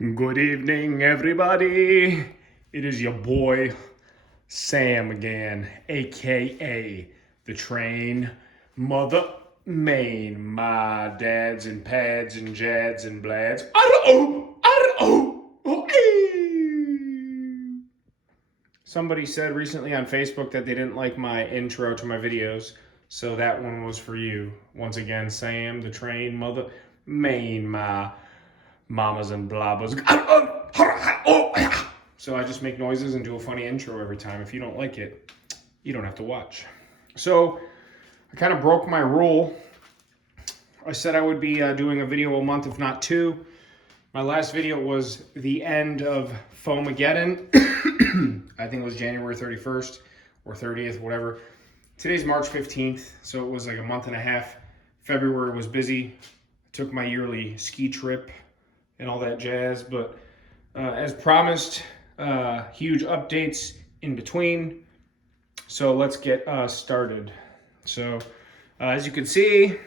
Good evening, everybody. It is your boy, Sam again, aka the Train Mother Main. My dads and pads and jads and blads. Somebody said recently on Facebook that they didn't like my intro to my videos, so that one was for you. Once again, Sam, the Train Mother Main. My mamas and blabbas. So I just make noises and do a funny intro every time. If you don't like it, you don't have to watch. So I kind of broke my rule. I said I would be doing a video a month, if not two. My last video was the end of Foamageddon. I think it was January 31st or 30th, whatever. Today's March 15th, so it was like a month and a half. February was busy. Took my yearly ski trip and all that jazz, but as promised, huge updates in between. So let's get started. So as you can see,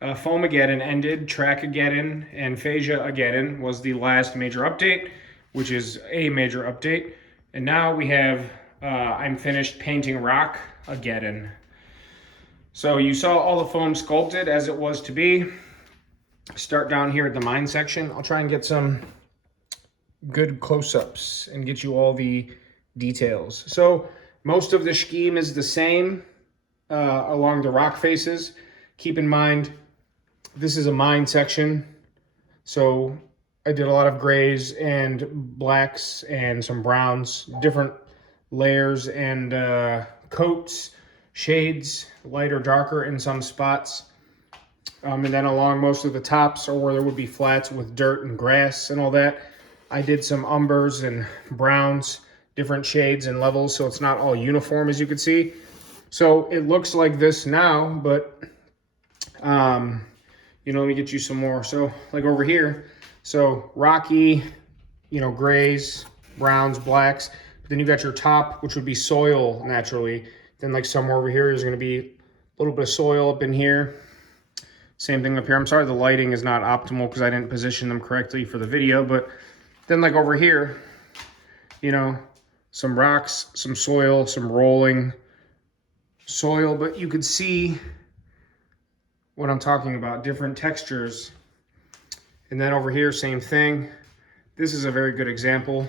Foamageddon ended, Trackageddon, and Phasia-ageddon was the last major update, which is a major update. And now we have, I'm finished painting Rock-ageddon. So you saw all the foam sculpted as it was to be. Start down here at the mine section. I'll try and get some good close-ups and get you all the details. So most of the scheme is the same along the rock faces. Keep in mind, this is a mine section. So I did a lot of grays and blacks and some browns, different layers and coats, shades, lighter, darker in some spots. And then along most of the tops, or where there would be flats with dirt and grass and all that, I did some umbers and browns, different shades and levels, so it's not all uniform, as you can see. So it looks like this now, but, let me get you some more. So, like over here, so rocky, grays, browns, blacks. But then you got your top, which would be soil naturally. Then like somewhere over here is going to be a little bit of soil up in here. Same thing up here. I'm sorry the lighting is not optimal because I didn't position them correctly for the video. But then like over here, some rocks, some soil, some rolling soil. But you could see what I'm talking about, different textures. And then over here, same thing. This is a very good example.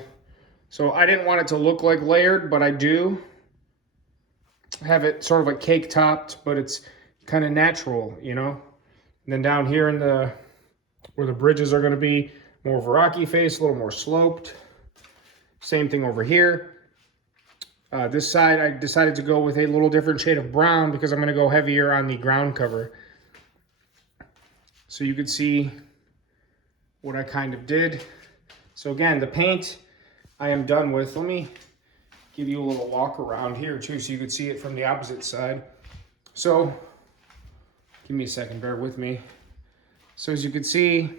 So I didn't want it to look like layered, but I do have it sort of like cake topped, but it's kind of natural, And then down here in where the bridges are going to be, more of a rocky face, a little more sloped. Same thing over here. This side, I decided to go with a little different shade of brown because I'm going to go heavier on the ground cover. So you could see what I kind of did. So again, the paint I am done with. Let me give you a little walk around here too so you could see it from the opposite side. So give me a second, bear with me. So as you can see,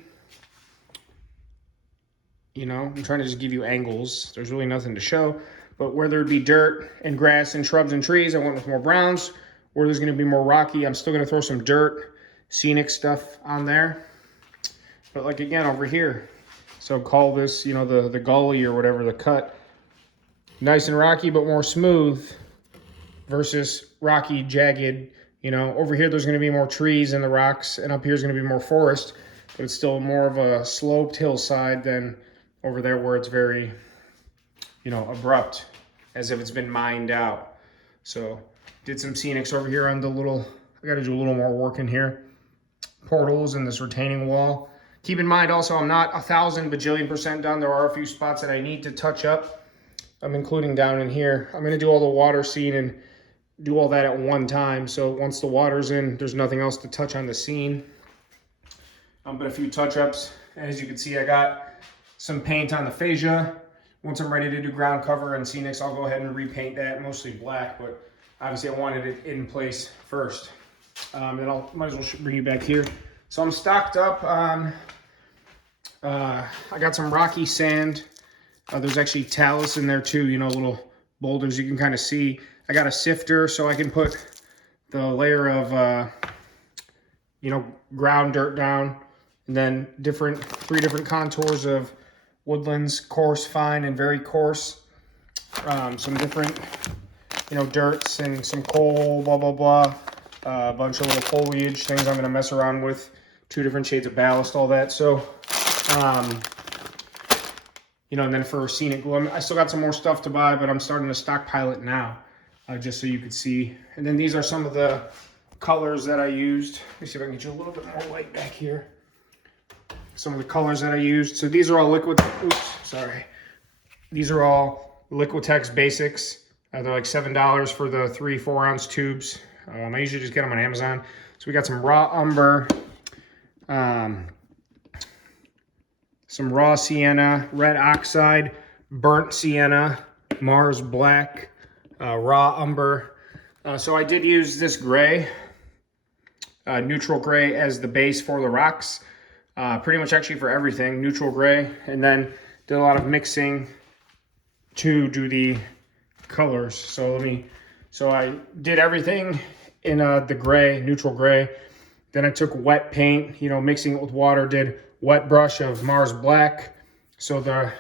I'm trying to just give you angles. There's really nothing to show. But where there'd be dirt and grass and shrubs and trees, I went with more browns. Where there's going to be more rocky, I'm still going to throw some dirt, scenic stuff on there. But like again, over here, so call this, the gully or whatever, the cut. Nice and rocky, but more smooth versus rocky, jagged. Over here, there's going to be more trees in the rocks, and up here is going to be more forest, but it's still more of a sloped hillside than over there where it's very, abrupt, as if it's been mined out. So did some scenics over here on the I got to do a little more work in here. Portals and this retaining wall. Keep in mind also, I'm not 1,000 bajillion% done. There are a few spots that I need to touch up. I'm including down in here. I'm going to do all the water scene and do all that at one time. So once the water's in, there's nothing else to touch on the scene. But a few touch-ups. As you can see, I got some paint on the fascia. Once I'm ready to do ground cover and scenics, I'll go ahead and repaint that, mostly black, but obviously I wanted it in place first. And might as well bring you back here. So I'm stocked up on, I got some rocky sand. There's actually talus in there too, little boulders you can kind of see. I got a sifter so I can put the layer of, ground dirt down, and then three different contours of woodlands, coarse, fine, and very coarse. Some different, dirts and some coal, blah, blah, blah. A bunch of little foliage, things I'm going to mess around with. 2 different shades of ballast, all that. So, and then for scenic glue, I still got some more stuff to buy, but I'm starting to stockpile it now, just so you could see. And then these are some of the colors that I used. Let me see if I can get you a little bit more light back here. Some of the colors that I used. So these are all These are all Liquitex Basics. They're like $7 for the 3-4 ounce tubes. I usually just get them on Amazon. So we got some raw umber, some raw sienna, red oxide, burnt sienna, Mars black, raw umber. So I did use this gray, neutral gray, as the base for the rocks. Pretty much actually for everything, neutral gray. And then did a lot of mixing to do the colors. So I did everything in the gray, neutral gray. Then I took wet paint, mixing it with water, did wet brush of Mars black. So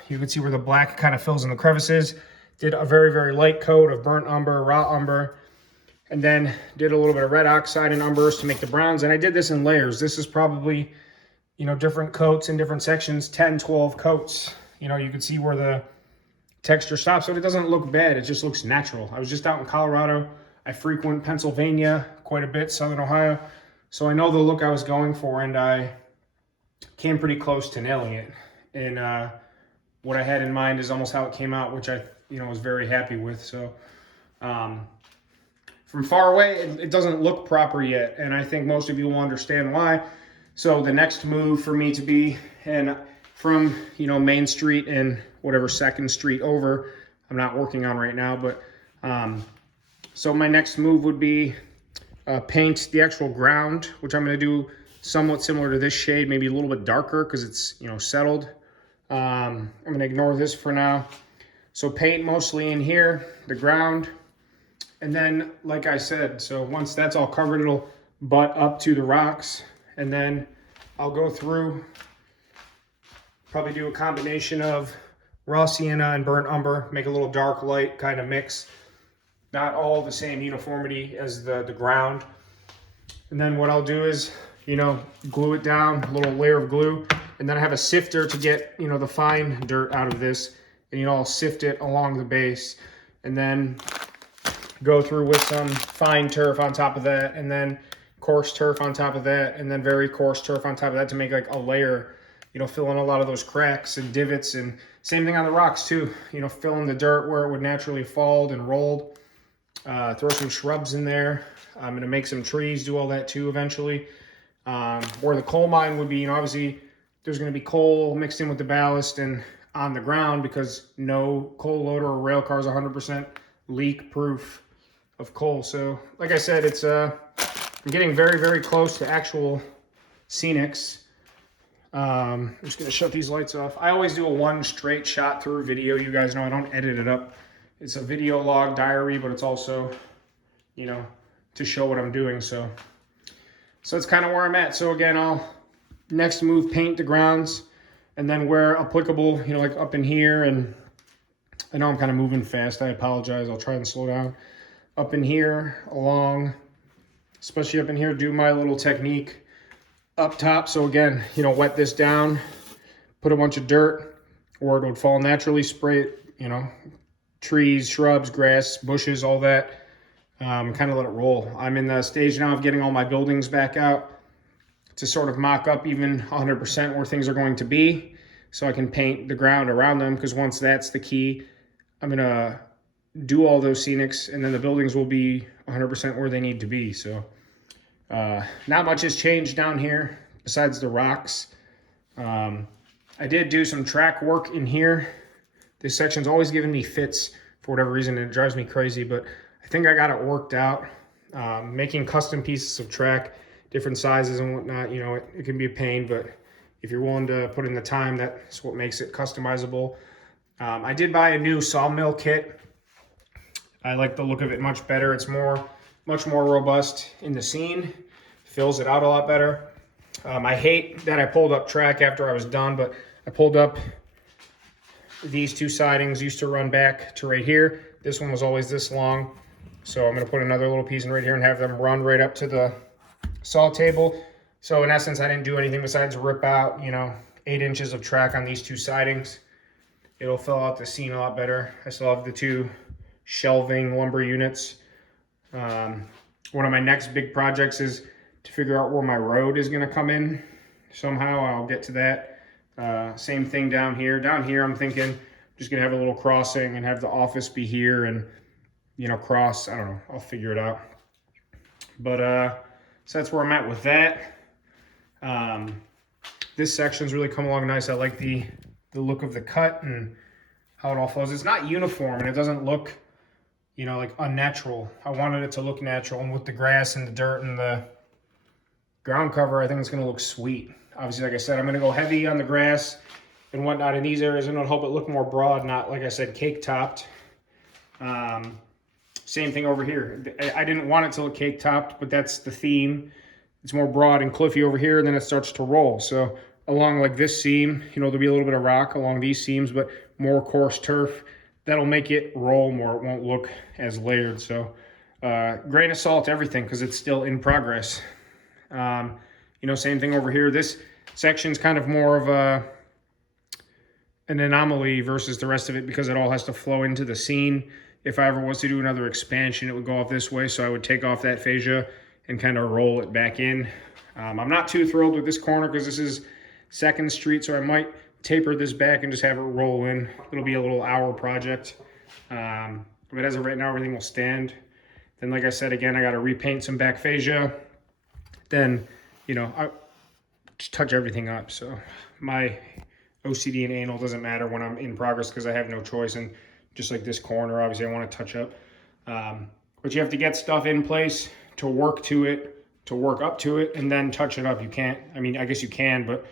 you can see where the black kind of fills in the crevices. Did a very, very light coat of burnt umber, raw umber. And then did a little bit of red oxide and umbers to make the browns. And I did this in layers. This is probably, different coats in different sections, 10, 12 coats. You can see where the texture stops, but it doesn't look bad. It just looks natural. I was just out in Colorado. I frequent Pennsylvania quite a bit, Southern Ohio. So I know the look I was going for, and I came pretty close to nailing it. And what I had in mind is almost how it came out, which I, was very happy with. So from far away, it doesn't look proper yet. And I think most of you will understand why. So the next move for me to be, and from, Main Street and whatever 2nd Street over, I'm not working on right now, but so my next move would be paint the actual ground, which I'm going to do somewhat similar to this shade, maybe a little bit darker because it's, settled. I'm going to ignore this for now. So paint mostly in here, the ground. And then, like I said, so once that's all covered, it'll butt up to the rocks. And then I'll go through, probably do a combination of raw sienna and burnt umber, make a little dark light kind of mix. Not all the same uniformity as the ground. And then what I'll do is, glue it down, a little layer of glue. And then I have a sifter to get, the fine dirt out of this. And, I'll sift it along the base. And then go through with some fine turf on top of that. And then coarse turf on top of that. And then very coarse turf on top of that to make like a layer, fill in a lot of those cracks and divots. And same thing on the rocks too. Fill in the dirt where it would naturally fall and rolled. Throw some shrubs in there. I'm going to make some trees, do all that too eventually. Where the coal mine would be, obviously there's going to be coal mixed in with the ballast and on the ground, because no coal loader or rail car is 100% leak proof of coal. So like I said, it's I'm getting very, very close to actual Scenics. I'm just going to shut these lights off. I always do a one straight shot through video. You guys know I don't edit it up. It's a video log diary, but it's also, to show what I'm doing. So it's kind of where I'm at. So again, I'll next move, paint the grounds, and then where applicable, like up in here. And I know I'm kind of moving fast. I apologize. I'll try and slow down. Up in here, along, especially up in here, do my little technique up top. So again, wet this down, put a bunch of dirt where it would fall naturally, spray it, trees, shrubs, grass, bushes, all that. Kind of let it roll. I'm in the stage now of getting all my buildings back out to sort of mock up even 100% where things are going to be, so I can paint the ground around them, because once that's the key, I'm going to do all those Scenics, and then the buildings will be 100% where they need to be. So not much has changed down here besides the rocks. I did do some track work in here. This section's always giving me fits for whatever reason, and it drives me crazy, but I think I got it worked out. Making custom pieces of track, different sizes and whatnot, it can be a pain, but if you're willing to put in the time, that's what makes it customizable. I did buy a new sawmill kit. I like the look of it much better. It's much more robust in the scene, fills it out a lot better. I hate that I pulled up track after I was done, but I pulled up these two sidings used to run back to right here. This one was always this long. So I'm gonna put another little piece in right here and have them run right up to the saw table. So in essence, I didn't do anything besides rip out, 8 inches of track on these two sidings. It'll fill out the scene a lot better. I still have the two shelving lumber units. One of my next big projects is to figure out where my road is gonna come in. Somehow I'll get to that. Same thing down here. Down here, I'm thinking just gonna have a little crossing and have the office be here and, cross. I don't know. I'll figure it out. But so that's where I'm at with that. This section's really come along nice. I like the look of the cut and how it all flows. It's not uniform and it doesn't look, like unnatural. I wanted it to look natural, and with the grass and the dirt and the ground cover, I think it's gonna look sweet. Obviously, like I said, I'm gonna go heavy on the grass and whatnot in these areas, and it'll help it look more broad, not, like I said, cake topped. Same thing over here. I didn't want it to look cake topped, but that's the theme. It's more broad and cliffy over here, and then it starts to roll. So along like this seam, there'll be a little bit of rock along these seams, but more coarse turf. That'll make it roll more. It won't look as layered. So grain of salt, everything, because it's still in progress. Same thing over here. This section's kind of more of an anomaly versus the rest of it because it all has to flow into the scene. If I ever was to do another expansion, it would go off this way. So I would take off that fascia and kind of roll it back in. I'm not too thrilled with this corner because this is 2nd Street, so I might taper this back and just have it roll in. It'll be a little hour project. But as of right now, everything will stand. Then, like I said, again, I got to repaint some back fascia. Then, I just touch everything up. So my OCD and anal doesn't matter when I'm in progress because I have no choice. And just like this corner, obviously I want to touch up. But you have to get stuff in place to work to it, to work up to it, and then touch it up. You can't, I guess you can, but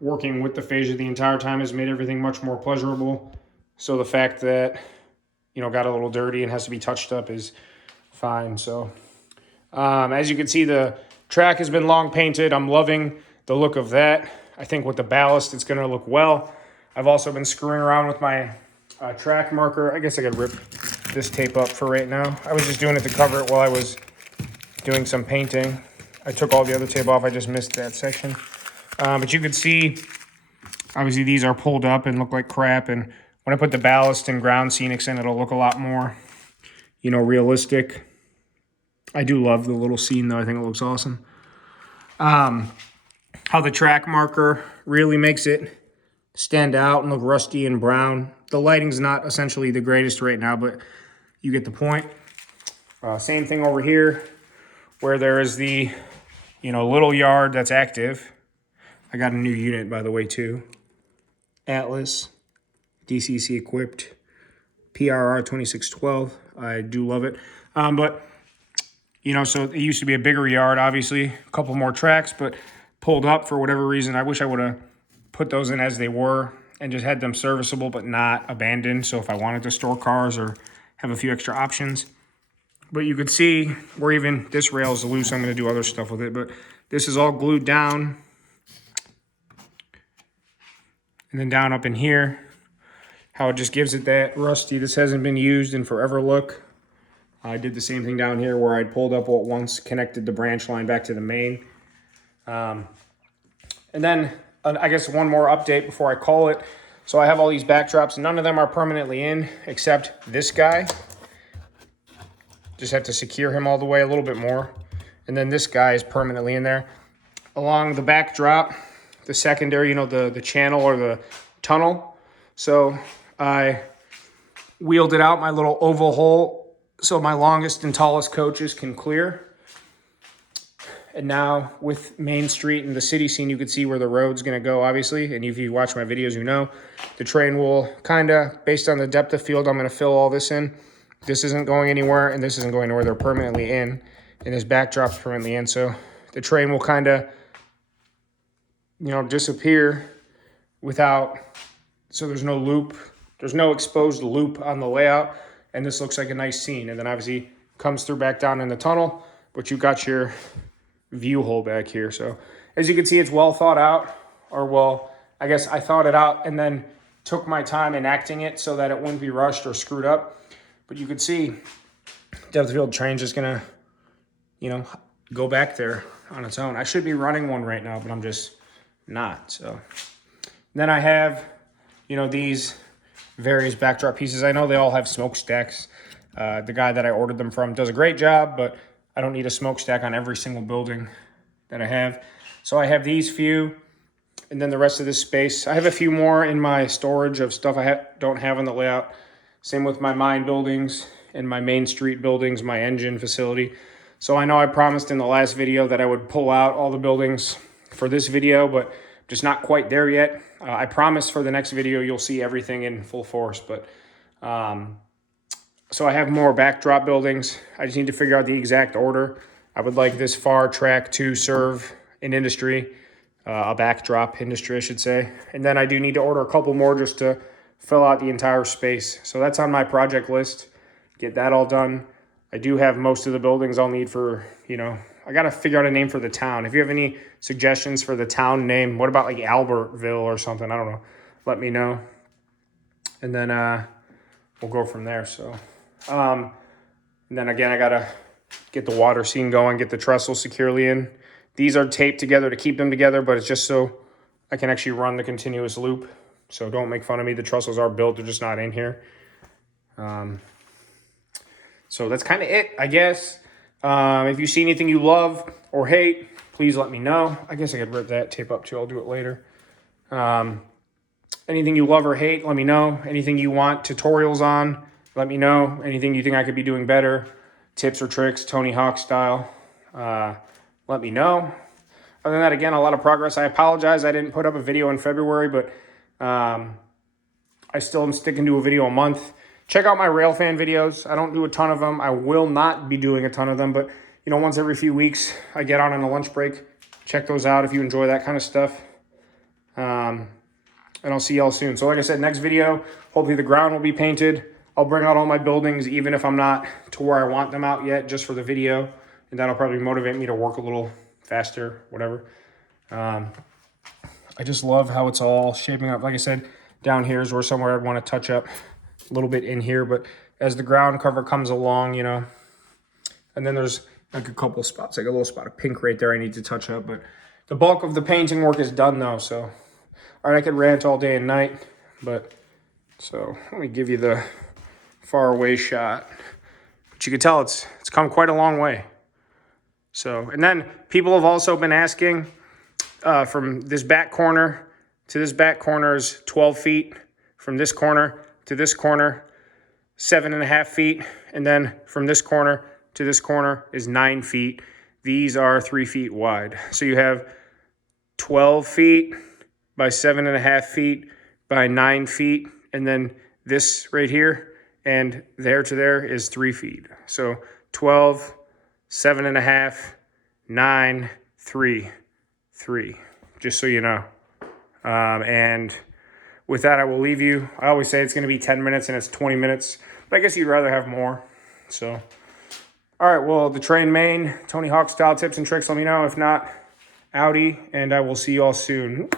working with the fascia the entire time has made everything much more pleasurable. So the fact that, got a little dirty and has to be touched up is fine. So as you can see, the track has been long painted. I'm loving the look of that. I think with the ballast, it's going to look well. I've also been screwing around with my track marker. I guess I could rip this tape up for right now. I was just doing it to cover it while I was doing some painting. I took all the other tape off. I just missed that section. But you can see, obviously these are pulled up and look like crap. And when I put the ballast and ground Scenics in, it'll look a lot more, realistic. I do love the little scene though. I think it looks awesome. How the track marker really makes it stand out and look rusty and brown. The lighting's not essentially the greatest right now, but you get the point. Same thing over here where there is the, little yard that's active. I got a new unit, by the way, too. Atlas, DCC equipped, PRR 2612. I do love it. But, so it used to be a bigger yard, obviously. A couple more tracks, but pulled up for whatever reason. I wish I would have put those in as they were and just had them serviceable but not abandoned. So if I wanted to store cars or have a few extra options. But you could see where even this rail is loose. I'm going to do other stuff with it. But this is all glued down. And then down up in here, how it just gives it that rusty, this hasn't been used in forever look. I did the same thing down here where I pulled up what once connected the branch line back to the main. And then I guess one more update before I call it. So I have all these backdrops. None of them are permanently in except this guy. Just have to secure him all the way a little bit more. And then this guy is permanently in there. Along the backdrop, the secondary, the channel or the tunnel. So I wheeled it out, my little oval hole, so my longest and tallest coaches can clear. And now with Main Street and the city scene, you can see where the road's gonna go, obviously. And if you watch my videos, the train will based on the depth of field, I'm gonna fill all this in. This isn't going anywhere and this isn't going anywhere. They're permanently in, and this backdrop's permanently in. So the train will disappear without, so there's no loop. There's no exposed loop on the layout. And this looks like a nice scene. And then obviously comes through back down in the tunnel, but you've got your view hole back here. So as you can see, it's well thought out, or I guess I thought it out and then took my time enacting it so that it wouldn't be rushed or screwed up. But you could see depth of field train's just gonna, you know, go back there on its own. I should be running one right now, but I'm just not. So then I have, you know, these various backdrop pieces. I know they all have smokestacks. The guy that I ordered them from does a great job, but I don't need a smokestack on every single building that I have. So I have these few, and then the rest of this space. I have a few more in my storage of stuff I don't have on the layout. Same with my mine buildings and my Main Street buildings, my engine facility. So I know I promised in the last video that I would pull out all the buildings for this video, but just not quite there yet. I promise for the next video you'll see everything in full force. But so I have more backdrop buildings. I just need to figure out the exact order. I would like this far track to serve an industry, a backdrop industry, I should say. And then I do need to order a couple more just to fill out the entire space. So that's on my project list. Get that all done. I do have most of the buildings I'll need for, you know, I got to figure out a name for the town. If you have any suggestions for the town name, what about like Albertville or something? I don't know. Let me know. And then we'll go from there. So, and then again, I got to get the water scene going, get the trestle securely in. These are taped together to keep them together, but it's just so I can actually run the continuous loop. So don't make fun of me. The trestles are built. They're just not in here. So that's kind of it, I guess. If you see anything you love or hate, please let me know. I guess I could rip that tape up too. I'll do it later. Anything you love or hate, let me know. Anything you want tutorials on, let me know. Anything you think I could be doing better, tips or tricks, Tony Hawk style, let me know. Other than that, again, a lot of progress. I apologize I didn't put up a video in February, but I still am sticking to a video a month. Check out my Railfan videos. I don't do a ton of them. I will not be doing a ton of them, but you know, once every few weeks, I get on a lunch break. Check those out if you enjoy that kind of stuff. And I'll see y'all soon. So like I said, next video, hopefully the ground will be painted. I'll bring out all my buildings, even if I'm not to where I want them out yet, just for the video. And that'll probably motivate me to work a little faster, whatever. I just love how it's all shaping up. Like I said, down here is where somewhere I'd want to touch up a little bit in here, but as the ground cover comes along, you know, and then there's like a couple spots, like a little spot of pink right there I need to touch up, but the bulk of the painting work is done though. So, all right, I could rant all day and night, but so let me give you the far away shot. But you can tell it's come quite a long way. So, and then people have also been asking from this back corner to this back corner is 12 feet. From this corner to this corner, 7.5 feet. And then from this corner to this corner is 9 feet. These are 3 feet wide. So you have 12 feet by 7.5 feet by 9 feet. And then this right here and there to there is 3 feet. So 12, 7.5, 9, 3, 3, just so you know. And with that, I will leave you. I always say it's going to be 10 minutes and it's 20 minutes, but I guess you'd rather have more. So, all right, well, the train main, Tony Hawk style tips and tricks, let me know. If not, Audi, and I will see you all soon.